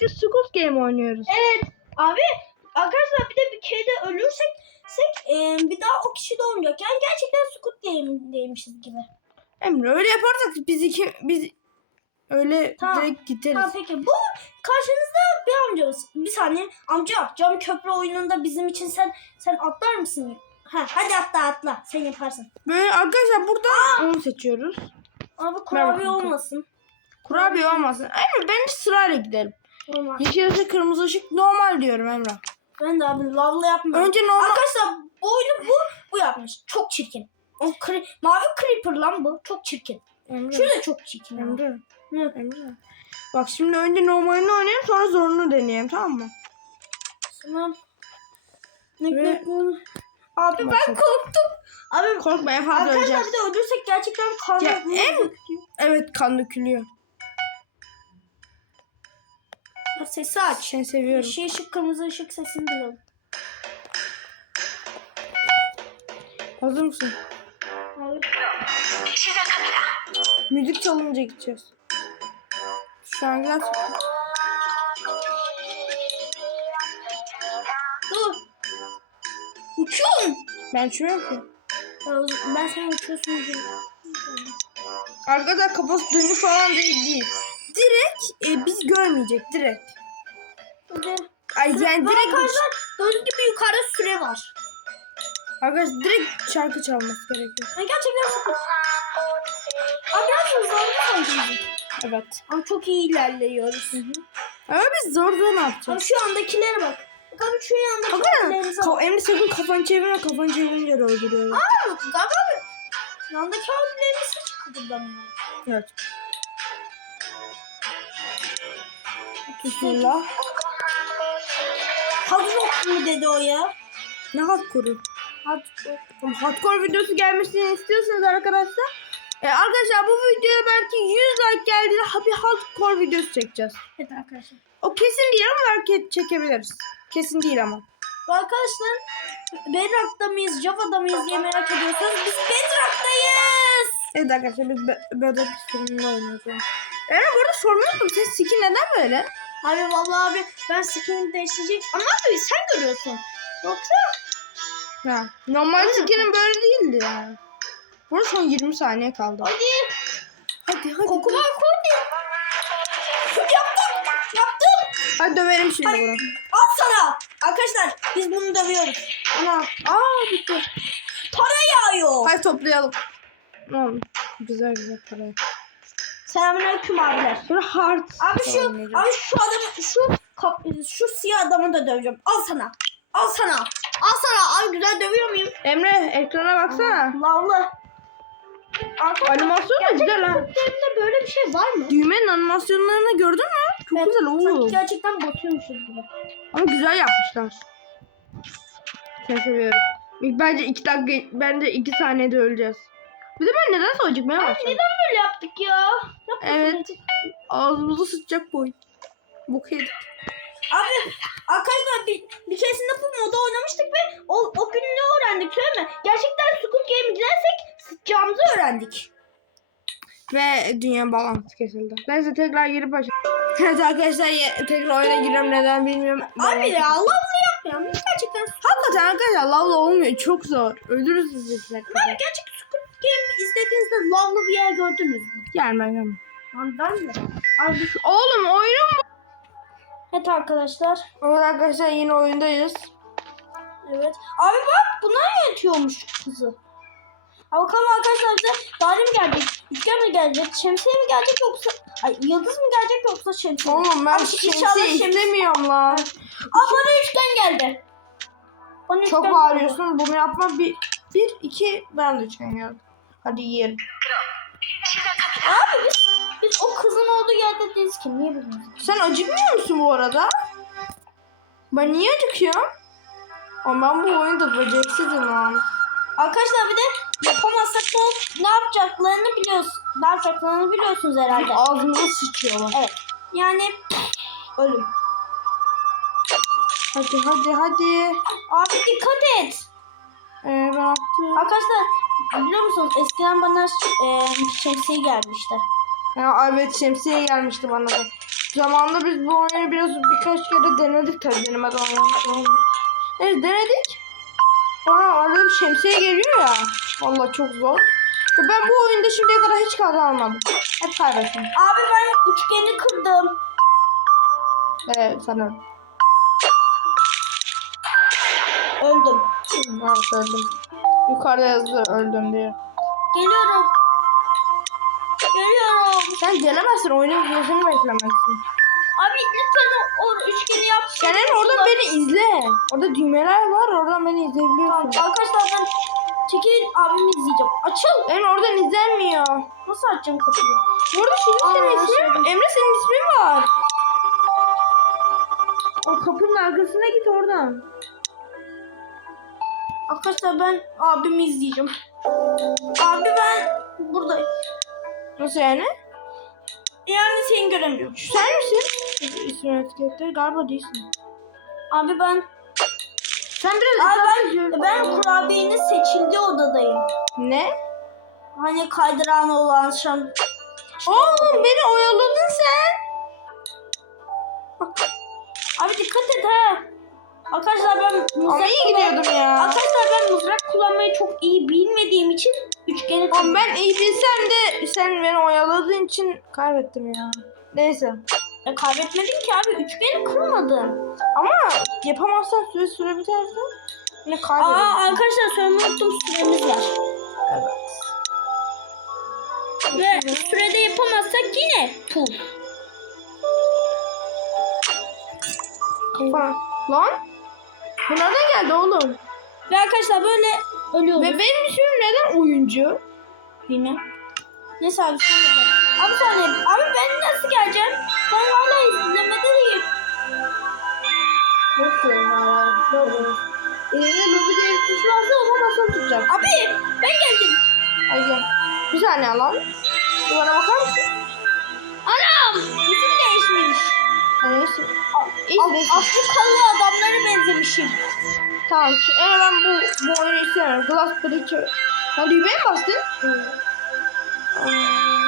birlikte Squid Game oynuyoruz. Evet abi arkadaşlar bir de bir kere de ölürsek sek, e, bir daha o kişi de olmayacak. Yani gerçekten Squid Game'deymişiz gibi. Emre öyle yaparsak biz iki biz öyle Tamam. direkt gideriz. Tamam peki bu karşınızda bir amcamız. Bir saniye amca cam köprü oyununda bizim için sen sen atlar mısın? Ha, hadi atla atla sen yaparsın. Böyle arkadaşlar burada onu seçiyoruz. Abi kurabiye olmasın. Kurabiye olmasın. Emre bence sırayla gidelim. Olmaz. Yeşil ışık kırmızı ışık normal diyorum Emre. Ben de abi lavla yapmıyorum. Önce normal. Arkadaşlar bu oyunu bu bu yapmış. Çok çirkin. O kri- mavi creeper lan bu. Çok çirkin. Emre. Şu da çok çirkin. Emre. Hı. Emre. Bak şimdi önce normalini oynayalım sonra zorunu deneyelim tamam mı? Tamam. Ne, Ve- ne, ne- Abi ben Başladı. korktum. Abi Korkma en fazla arkadaşlar öleceğiz. bir de ölürsek gerçekten kan Ya, dökülüyor. en- Evet kan dökülüyor. Ya Sesi aç. Seni seviyorum. Yeşil ışık kırmızı ışık sesini duyalım. Hazır mısın? Abi. Müzik çalınca gideceğiz. Şu an biraz Dur. Uçuyorum. ben uçuyorum ki. Ben sen uçuyorsun diye. Arkada kafası dönük falan değil değil. Direkt e, biz görmeyecek direkt. Hadi. Ay yani direkt arkadaşlar gördüğünüz gibi yukarıda süre var. arkadaşlar direkt şarkı çalması gerekiyor. Ya gerçekten çok... Abi biraz hızlandı sanki. Evet. Ama çok iyi ilerliyoruz. Ama biz zor zor ne Abi yapacağız? şu andakilere bak. Bak abi şu yandaki abilerimize bak. Emre sakın kafanı çevirme kafanı çevirince de öldürüyorlar. Aa, Galiba abi. Yandaki abilerimiz hiç kıpırdamıyor. Evet. Bismillah. Hazır mu dedi o ya? Ne hardcore? Hadi. Hardcore videosu gelmesini istiyorsanız arkadaşlar. E, arkadaşlar bu videoya belki 100 like geldiğinde bir hardcore videosu çekeceğiz. Evet arkadaşlar. O kesin değil ama belki çekebiliriz. Kesin değil ama. Bu arkadaşlar Bedrock'ta mıyız, Java'da mıyız diye merak ediyorsanız biz Bedrock'tayız. Evet arkadaşlar biz be- böyle bir sorunla oynuyoruz. yani. Emre burada sormayı unuttum. Senin skin neden böyle? Abi vallahi abi ben skin'i değiştirecek. Ama abi sen görüyorsun. Yoksa Ha. Normal skinin böyle değildi yani. Burada son 20 saniye kaldı. hadi Hadi hadi. kokular koy. Yaptım. Yaptım. Hadi döverim şimdi Hadi. bunu. Al sana. Arkadaşlar biz bunu dövüyoruz. Ana. Aa bitti. Para yağıyor. Hadi toplayalım. Tamam. Güzel güzel para. Selamünaleyküm abiler. Sonra hard. Abi şu abi şu adamı şu kap, şu siyah adamı da döveceğim. Al sana. Al sana. Al sana. Abi güzel dövüyor muyum? Emre ekrana baksana. Lavlı. Arkadaşlar Animasyon da güzel ha. Türklerinde böyle bir şey var mı? Düğmenin animasyonlarını gördün mü? Çok Evet, güzel sanki oğlum. gerçekten batıyormuşuz gibi. Ama güzel yapmışlar. Seni seviyorum. İlk bence iki dakika, bence iki saniyede öleceğiz. Bir de ben neden acıkmaya başladım? Neden böyle yaptık ya? Evet. Ağzımızı sıçacak bu oyun. Bok yedik. Abi arkadaşlar bir, bir keresinde bu moda oynamıştık ve o, o gün ne öğrendik söyleme. mi? Gerçekten Squid Game gidersek sıçacağımızı öğrendik. Ve dünya bağlantısı kesildi. Neyse tekrar girip başlayalım. Evet arkadaşlar tekrar oyuna giriyorum neden bilmiyorum. Abi ya Allah'ını yapmayalım. Gerçekten Hakikaten arkadaşlar lavla olmuyor. Çok zor. Ölürüz biz Abi kadar. gerçek Squid Game izlediğinizde lavlı bir yer gördünüz mü? Gelme gelme. Lan ben de. Abi. Oğlum oyunun mu? Evet arkadaşlar. Evet arkadaşlar yine oyundayız. Evet. Abi bak bunlar mı yatıyormuş kızı? Ha bakalım arkadaşlar bize daire mi gelecek? Üçgen mi gelecek? Şemsiye mi gelecek yoksa... Ay yıldız mı gelecek yoksa şemsiye mi? Oğlum ben Abi inşallah şemsiye şemsiye- istemiyorum lan. Aa bana üçgen geldi. Bana Çok üçgen bağırıyorsun. Bunu yapma. Bir, bir iki ben de üçgen geldim. Hadi yiyelim. geldi. Abi biz, biz o kızın olduğu yerde değiliz ki. Niye bilmiyorum. Sen acıkmıyor musun bu arada? Ben niye acıkıyorum? Ama ben bu oyunda beceriksizim lan. Arkadaşlar bir de yapamazsak da ne yapacaklarını biliyorsun. Ne yapacaklarını biliyorsunuz herhalde. Ağzımıza sıçıyorlar. Evet. Yani ölüm. Hadi hadi hadi. Abi dikkat et. Ee, ben attım. Arkadaşlar biliyor musunuz eskiden bana e, şemsiye gelmişti. Ya evet şemsiye gelmişti bana da. Zamanında biz bu oyunu biraz birkaç kere denedik tabii benim oynamak. Evet denedik. Bana arada bir şemsiye geliyor ya. Vallahi çok zor. Ve ben bu oyunda şimdiye kadar hiç kazanmadım. Hep kaybettim. Abi ben üçgeni kırdım. Evet sanırım. Öldüm. Evet öldüm. Yukarıda yazdı öldüm diye. Geliyorum. Geliyorum. Sen gelemezsin oyunun girmesini beklemezsin. Abi lütfen o, o üçgeni yap. Sen oradan beni izle. Orada düğmeler var oradan beni izleyebiliyorsun. Tamam, Arkadaşlar ben çekilin abimi izleyeceğim. Açıl. Hem oradan izlenmiyor. Nasıl açacağım kapıyı? Bu arada şimdi Aa, senin ismin. Emre senin ismin var. O kapının arkasına git oradan. Arkadaşlar ben abimi izleyeceğim. Abi ben buradayım. Nasıl yani? Yani seni göremiyorum. Sen misin? İsmi etikette galiba değilsin. Abi ben Sen biraz Abi ben, ben kurabiyenin seçildiği odadayım. Ne? Hani kaydıran olan şan. Oğlum beni oyaladın sen. Abi dikkat et ha. Arkadaşlar ben mızrak Ama iyi gidiyordum ya. Arkadaşlar ben mızrak kullanmayı çok iyi bilmediğim için üçgeni Ama ben iyi bilsem de sen beni oyaladığın için kaybettim ya. Neyse. E, kaybetmedim ki abi. Üçgeni kırmadım. Ama yapamazsan süre süre biterse yine Aa kaybederim. arkadaşlar söylemeyi unuttum süremiz var. Evet. Ve sürede yapamazsak yine pul. Kafa. Lan? Bu nereden geldi oğlum? Ve arkadaşlar böyle ölüyoruz. Ve benim ismim neden oyuncu? Bilmem. Neyse abi sen de gel. Abi sen de. Abi ben nasıl geleceğim? Ben hala izlemedeyim. Nasıl hala? Elinde lobi diye bir tuş varsa o zaman basılı tutacak. Abi ben geldim. Hadi gel. Bir saniye lan. Bana bakar mısın? Anam. Yüzüm değişmiş. İyisin. Afrikalı adamlara benzemişim. Tamam. Ama ben bu, bu oyunu istemiyorum. Glass Breaker. Sen düğmeye mi bastın? Hmm,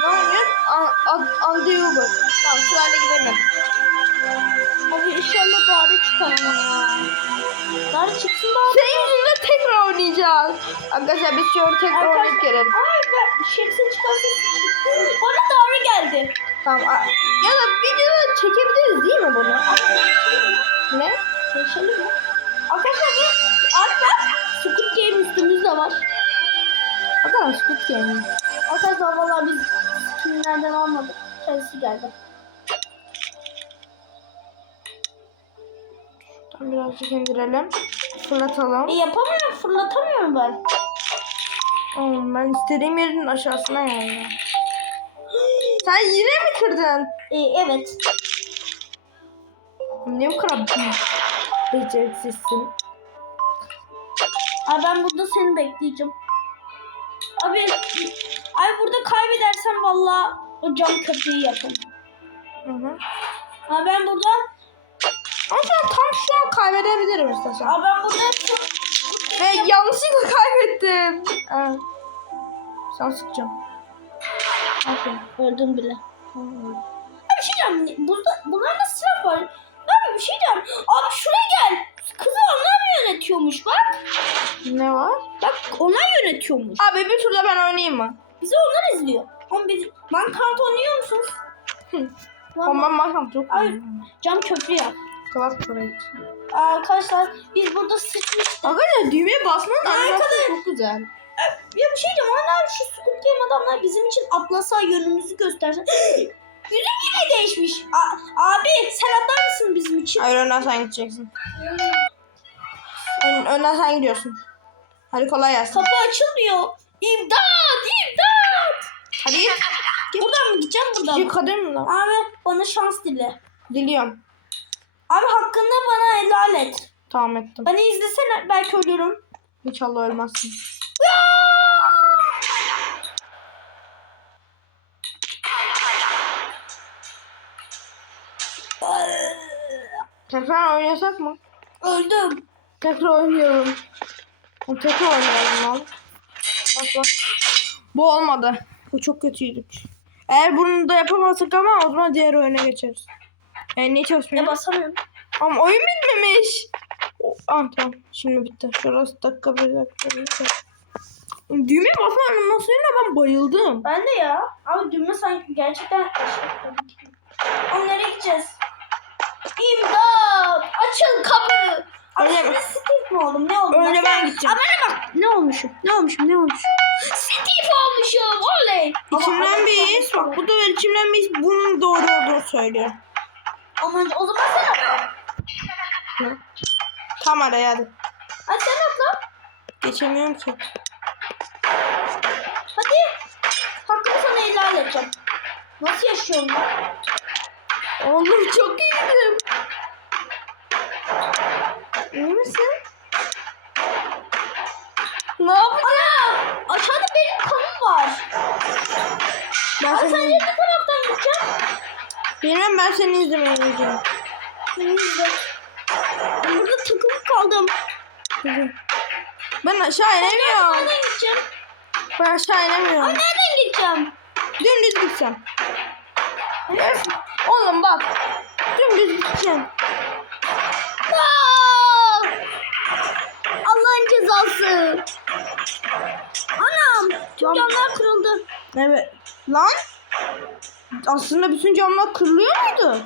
ne oynuyorsun? Andy Uber. Tamam sırayla gidelim. Abi inşallah bari çıkar. Bari çıksın da. Senin yüzünden tekrar oynayacağız. Arkadaşlar biz şu oyunu tekrar oynayıp gelelim. Ay ben şemsiye çıkarsa Bana doğru geldi. Tamam. Ya da videoda çekebiliriz değil mi bunu? Ne? Yaşalı mı? Arkadaşlar bir bak. Squid Game üstümüzde var. Bakalım Squid Game. Arkadaşlar valla biz skinlerden almadık. Kendisi geldi. Tamam birazcık indirelim. Fırlatalım. E yapamıyorum fırlatamıyorum ben. Oğlum ben istediğim yerin aşağısına yani. Sen yine mi kırdın? E, evet. Ne bu kadar beceriksizsin? Abi ben burada seni bekleyeceğim. Abi ay burada kaybedersem valla o cam köprüyü yapın. Hı hı. Abi ben burada Ama an tam şu an kaybedebilirim istersen. abi ben burada Ve yanlışlıkla kaybettim. Evet. Sen sıkacağım. Aferin. öldüm bile. Bir şey diyeceğim. Burada, bunlarda silah var. Abi bir şey diyeceğim. Abi şuraya gel. Kızı onlar mı yönetiyormuş bak. Ne var? Bak onlar yönetiyormuş. Abi bir turda ben oynayayım mı? Bizi onlar izliyor. Ama biz, Minecraft oynuyor musunuz? Ama makam çok Ay. Cam köprü yap. Klas Parade. Arkadaşlar biz burada sıçmıştık. Arkadaşlar düğmeye basmanın animasyonu çok güzel. Ya bir şey diyeceğim. Hala şu Squid Game adamlar bizim için atlasa yönümüzü gösterse. Yüzüm yine değişmiş. A- abi sen atlar mısın bizim için? Hayır önden sen gideceksin. Ön, önden sen gidiyorsun. Hadi kolay gelsin. Kapı açılmıyor. İmdat! İmdat! Hadi git. Buradan mı gideceğim buradan mı? kadın mı lan? Abi bana şans dile. Diliyorum. Abi hakkında bana helal et. Tamam ettim. Beni izlesene belki ölürüm. İnşallah ölmezsin. Tekrar oynasak mı? Öldüm. Tekrar oynuyorum. Tekrar oynayalım lan. Bak bak. Bu olmadı. Bu çok kötüydük. Eğer bunu da yapamazsak ama o zaman diğer oyuna geçeriz. E, niye çalışmıyor? Ya basamıyorum. Ama oyun bitmemiş. Ah, tamam. Şimdi bitti. Şurası dakika bir dakika bir dakika. Düğmeye basmam nasıl yine ben bayıldım. Ben de ya. Abi düğme sanki gerçekten... Nereye gideceğiz? İmdat! Açıl kapı! Öyle- şimdi Steve mi oldum? Ne oldum? Öyle ben gideceğim. Ama bak. Ne olmuşum? Ne olmuşum? Ne olmuşum? Steve olmuşum. Oley. İçimden bir his. Bak bu da içimden bir his bunun doğru olduğunu söylüyor. Aman o zaman sen atla. Tam araya hadi. Hadi sen atla. Geçemiyorum ki. Hadi. Hakkımı sana ihlal edeceğim. Nasıl yaşıyorum ben? Oğlum çok iyiydim. Bilmem ben seni izlemeye gideceğim. Neyse. Ben burada takılıp kaldım. Ben aşağı inemiyorum. Nereden gideceğim? Ben aşağı inemiyorum. nereden gideceğim? Dümdüz gitsem. Oğlum bak. Dümdüz gideceğim. Aa! Allah'ın cezası. Anam. Tüm camlar kırıldı. Evet. Lan. Aslında bütün camlar kırılıyor muydu?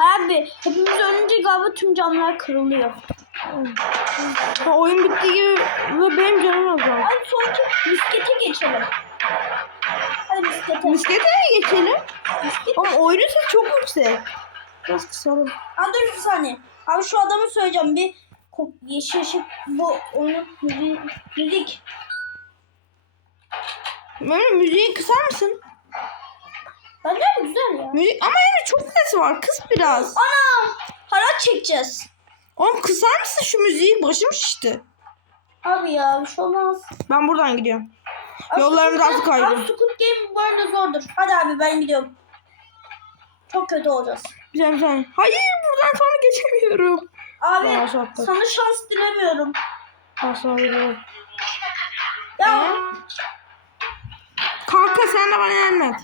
Abi hepimiz ölünce galiba tüm camlar kırılıyor. Ha, oyun bitti gibi ve benim canım azaldı. Abi sonraki bisiklete geçelim. Hadi bisiklete. Bisiklete mi geçelim? Bisiklet. Ama oyunun sesi çok yüksek. Biraz kısalım. Abi dur bir saniye. Abi şu adamı söyleyeceğim. Bir yeşil ışık bu oyunun müziği. Müzik. Memle müziği kısar mısın? Bence de güzel ya. Müzik ama yine çok ses var. Kıs biraz. Anam. Haraç çekeceğiz. Oğlum kısar mısın şu müziği? Başım şişti. Abi ya bir şey olmaz. Ben buradan gidiyorum. Abi Yollarımız artık ayrı. Abi Squid Game bu arada zordur. Hadi abi ben gidiyorum. Çok kötü olacağız. Güzel güzel. Hayır buradan sonra geçemiyorum. Abi Ya, sana şans dilemiyorum. Asla. Ya Kanka sen de bana yardım et.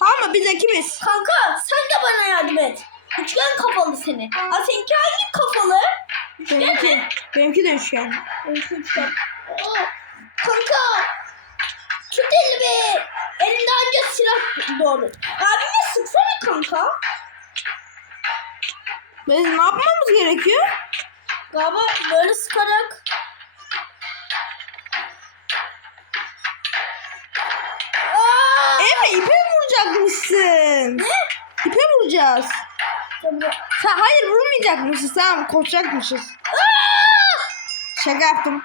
Tamam mı? Biz ikimiz. kanka sen de bana yardım et. Üçgen kafalı seni. Aa seninki hangi kafalı? Üçgen Benimki, mi? benimki de üçgen. Benimki üçgen. Oo, Kanka. Tut elimi. Elinde anca silah doğru. Abime sıksana kanka. Biz ne yapmamız gerekiyor? Galiba böyle sıkarak. Vuracakmışsın. Ne? İpe vuracağız. Sen hayır vurmayacakmışız. Sen koşacakmışız. Şaka yaptım.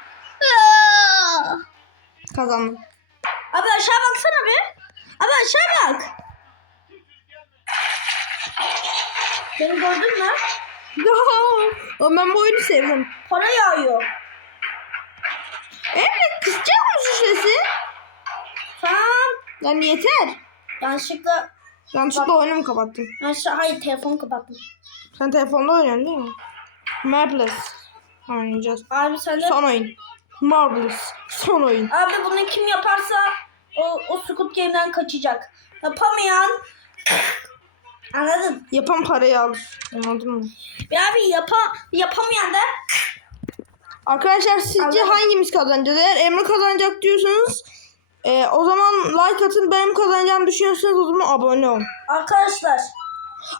Kazandım. Abi aşağı baksana bir. Abi aşağı bak. Beni gördün mü? Ama ben bu oyunu sevdim. Para yağıyor. Emre kısacak mısın sesi? Tamam. Yani yeter. Yanlışlıkla Yanlışlıkla oyunu mu kapattın? yanlışlıkla hayır telefonu kapattım. Sen telefonda oynuyorsun değil mi? Marbles oynayacağız. Abi sen de Son oyun. Marbles. Son oyun. abi bunu kim yaparsa o, o Squid Game'den kaçacak. Yapamayan Anladın? Yapan parayı alır. Anladın mı? Bir abi yapa, yapamayan da Arkadaşlar sizce Anladım. hangimiz kazanacağız? Eğer Emre kazanacak diyorsanız e, o zaman like atın. Benim kazanacağımı düşünüyorsanız o zaman abone olun. arkadaşlar.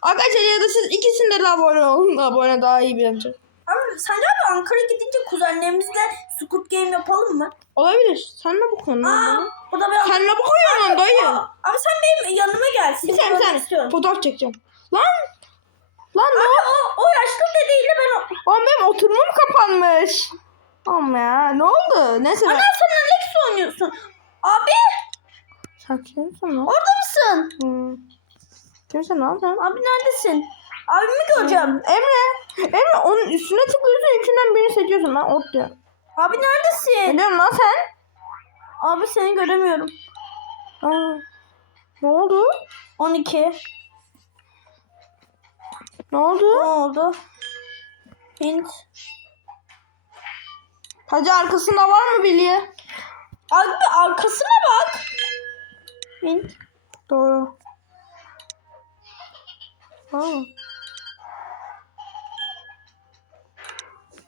Arkadaşlar ya da siz ikisinde de abone olun. Abone daha iyi bence. Abi sence abi Ankara gidince kuzenlerimizle Squid Game yapalım mı? Olabilir. Sen ne bakıyorsun lan Aa, bu da biraz... Sen ne bakıyorsun lan dayı? Abi sen benim yanıma gel. Bir saniye bir saniye. Fotoğraf çekeceğim. Lan! Lan ne Abi o, o yaşlı dedeyle ben o... Oğlum benim oturumum kapanmış. Oğlum ya ne oldu? Neyse ben... Ana sen Alex oynuyorsun. Abi Sen kimsin lan? orada mısın? Hmm. Kimsin lan sen? Abi neredesin? Abimi göreceğim. Emre. Emre onun üstüne tıklıyorsun içinden birini seçiyorsun lan ot diyor. Abi neredesin? Biliyorum lan sen. Abi seni göremiyorum. Aa, ne oldu? 12. Ne Ne oldu? oldu? Hint. Hacı arkasında var mı Bilye? Abi arkasına bak. Hint. Doğru. Aa.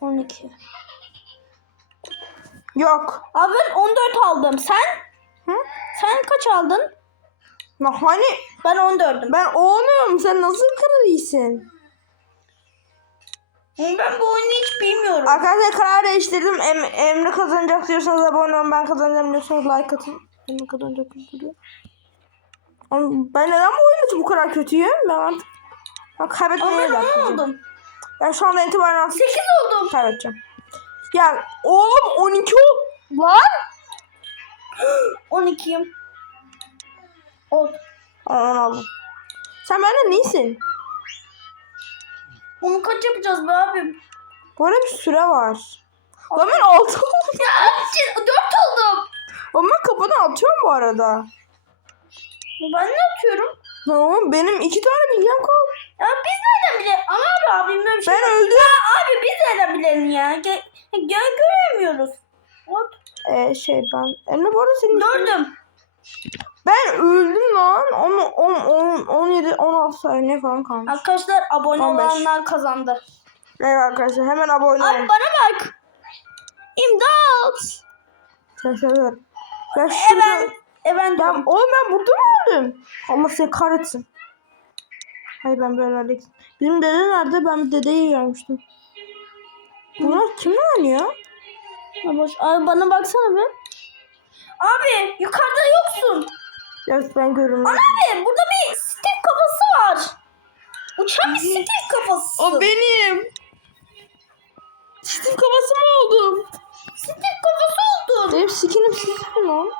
12. Yok. Abi ben 14 aldım. Sen? Hı? Sen kaç aldın? Ya hani? Ben 14'üm. Ben 10'um. Sen nasıl kadar iyisin? Ben bu oyunu hiç bilmiyorum. Arkadaşlar karar değiştirdim. Em Emre kazanacak diyorsanız abone olun. Ben kazanacağım diyorsanız like atın. Emre kazanacak diyor. Ben neden bu oyunda bu kadar kötüyüm? Ben artık ben kaybetmeye ben 10 başlayacağım. Ben şu anda itibaren artık 8 oldum. kaybedeceğim. Ya oğlum 12 ol. Lan. 12'yim. Ol. Aman aldım. Sen benden neyisin? Onu kaç yapacağız be abim? Böyle bir süre var. Lan ben 6 oldum. Ya 4 oldum. Ama kafadan atıyorum bu arada. Ben ne atıyorum? Tamam benim iki tane bilgem kaldı. Ya biz nereden bilelim? Ama abi abimle bir şey. Ben öldüm. Ya abi biz nereden bilelim ya? Ge gö göremiyoruz. What? Ee, şey ben. Emre bu arada senin Gördüm. Ben öldüm lan. 10, 10, 10, 17, 16 saniye falan kalmış. Arkadaşlar abone 15. olanlar kazandı. Evet arkadaşlar hemen abone olun. bana bak. İmdat. Teşekkür ederim. Ya şurada... Evet. Evet. Ben, oğlum ben burada mı öldüm? Allah seni kahretsin. Hayır ben böyle öyle Bizim dede nerede? Ben bir dedeyi görmüştüm. Bunlar kimle oynuyor? Ya boş. Abi bana baksana bir. Abi yukarıda yoksun. Evet ben görünüyorum. Abi burada bir Steve kafası var. Uçan bir Steve kafası. O benim. Steve kafası mı oldum? Steve kafası oldun. Benim skinim Steve lan.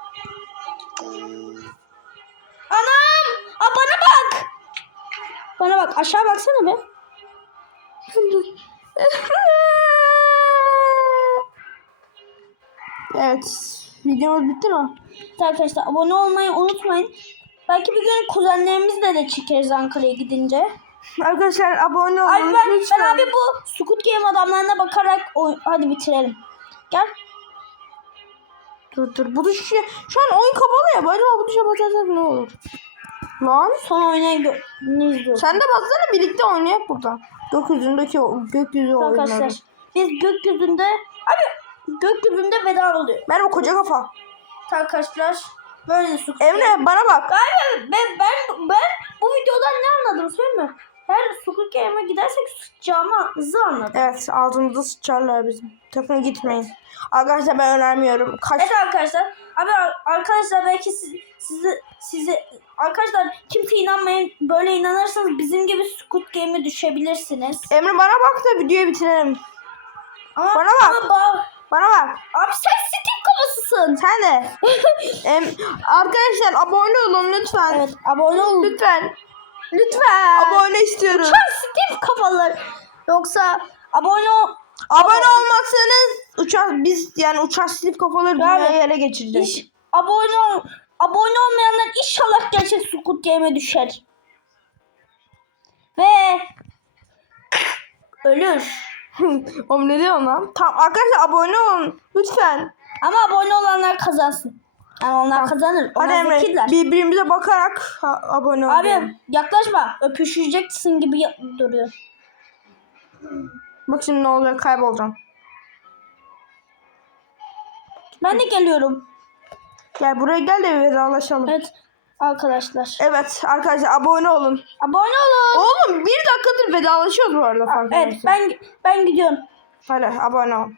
Anam. Aa, bana bak. Bana bak aşağı baksana be. evet. Videomuz bitti mi? Arkadaşlar abone olmayı unutmayın. Belki bir gün kuzenlerimizle de çekeriz Ankara'ya gidince. Arkadaşlar abone olun. Abi ben, lütfen. ben abi bu Squid Game adamlarına bakarak oy- hadi bitirelim. Gel. Dur dur. Bu duş şu an oyun kapalı ya. Böyle bu duşa basarsak ne olur? Lan. Son oynayı gö- ne izliyoruz? Sen de bassana birlikte oynayak burada. Gökyüzündeki gökyüzü oyunları. Arkadaşlar biz gökyüzünde abi gökyüzünde veda oluyor. Merhaba koca kafa. Arkadaşlar böyle Squid Emre bana bak. Abi ben, ben, ben bu videodan ne anladım söyleyeyim mi? Her Squid Game'e gidersek sıçacağımızı anladım. Evet ağzımızda sıçarlar bizim. Sakın gitmeyin. Arkadaşlar ben önermiyorum. Kaç Evet arkadaşlar. Abi ar- arkadaşlar belki siz, sizi sizi arkadaşlar kimse inanmayın. Böyle inanırsanız bizim gibi Squid Game'e düşebilirsiniz. Emre bana bak da videoyu bitirelim. Ama Bana bak. ama ba- Bana bak. abi sen Steam kafasısın. Sen de. Em, arkadaşlar abone olun lütfen. evet abone olun. Lütfen. Lütfen. Abone istiyorum. Lütfen Steam kafalar. Yoksa abone ol. Abone olmazsanız uçak biz yani uçak silip kafaları dünyaya ele geçireceğiz. İş, abone ol. Abone olmayanlar inşallah gerçek Squid Game'e düşer. Ve ölür. Oğlum ne diyorsun lan? Tamam arkadaşlar abone olun. Lütfen. Ama abone olanlar kazansın. Yani onlar kazanır. Hadi Onlar Emre zekiler. birbirimize bakarak abone ol. Abi yaklaşma. Öpüşeceksin gibi duruyor. Bak şimdi ne olacak kaybolacağım. Ben de geliyorum. Gel buraya gel de vedalaşalım. Evet. Evet arkadaşlar. arkadaşlar abone olun. Abone olun. Oğlum bir dakikadır vedalaşıyoruz bu arada. Evet ben ben gidiyorum. Hadi abone ol.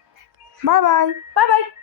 Bay bay. Bay bay.